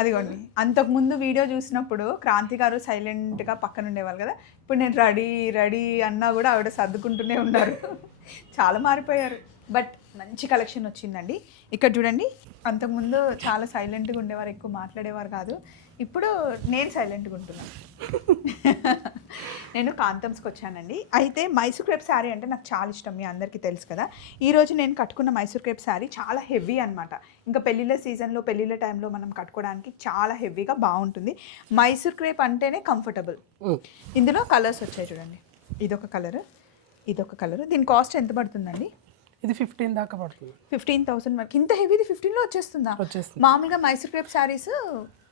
అదిగోండి అంతకుముందు వీడియో చూసినప్పుడు క్రాంతి గారు సైలెంట్గా పక్కన ఉండేవాళ్ళు కదా, ఇప్పుడు నేను రెడీ రెడీ అన్నా కూడా ఆవిడ సర్దుకుంటూనే ఉన్నారు. చాలా మారిపోయారు. బట్ మంచి కలెక్షన్ వచ్చిందండి. ఇక్కడ చూడండి, అంతకుముందు చాలా సైలెంట్గా ఉండేవారు, ఎక్కువ మాట్లాడేవారు కాదు. ఇప్పుడు నేను సైలెంట్గా ఉంటున్నాను. నేను కాంతమ్స్కి వచ్చానండి. అయితే మైసూర్ క్రేప్ శారీ అంటే నాకు చాలా ఇష్టం, మీ అందరికీ తెలుసు కదా. ఈరోజు నేను కట్టుకున్న మైసూర్ క్రేప్ శారీ చాలా హెవీ అనమాట. ఇంకా పెళ్ళిళ్ళ సీజన్లో, పెళ్ళిళ్ళ టైంలో మనం కట్టుకోవడానికి చాలా హెవీగా బాగుంటుంది. మైసూర్ క్రేప్ అంటేనే కంఫర్టబుల్. ఇందులో కలర్స్ వచ్చాయి చూడండి. ఇదొక కలర్, ఇదొక కలర్. దీని కాస్ట్ ఎంత పడుతుందండి? ఇది 15 దాకా పడుతుంది. 15,000 వరకు. ఇంత హెవీది 15లో వచ్చేస్తుందా? మామూలుగా మైసూర్ క్రేప్ శారీస్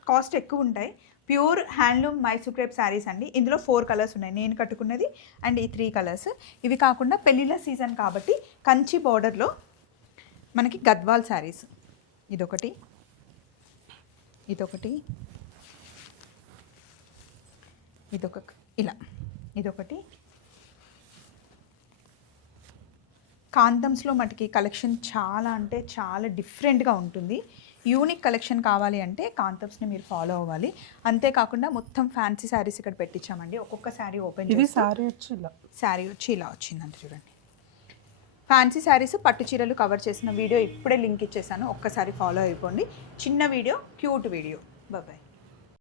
కాస్ట్ ఎక్కువ ఉంటాయి. Pure handloom Mysore crepe saris అండి. ఇందులో 4 కలర్స్ ఉన్నాయి, నేను కట్టుకున్నది అండ్ ఈ 3 కలర్స్. ఇవి కాకుండా పెళ్ళిళ్ళ సీజన్ కాబట్టి కంచి బోర్డర్లో మనకి గద్వాల్ శారీస్. ఇదొకటి, ఇదొకటి, ఇలా ఇదొకటి. కాంతమ్స్లో మటుకి కలెక్షన్ చాలా అంటే చాలా డిఫరెంట్గా ఉంటుంది. యూనిక్ కలెక్షన్ కావాలి అంటే కాంతమ్స్ని మీరు ఫాలో అవ్వాలి. అంతేకాకుండా మొత్తం ఫ్యాన్సీ శారీస్ ఇక్కడ పెట్టించామండి. ఒక్కొక్క శారీ ఓపెన్ చేసి శారీ వచ్చి ఇలా వచ్చిందంటే చూడండి. ఫ్యాన్సీ శారీస్, పట్టు చీరలు కవర్ చేసిన వీడియో ఇప్పుడే లింక్ ఇచ్చేసాను, ఒక్కసారి ఫాలో అయిపోండి. చిన్న వీడియో, క్యూట్ వీడియో. బాయ్.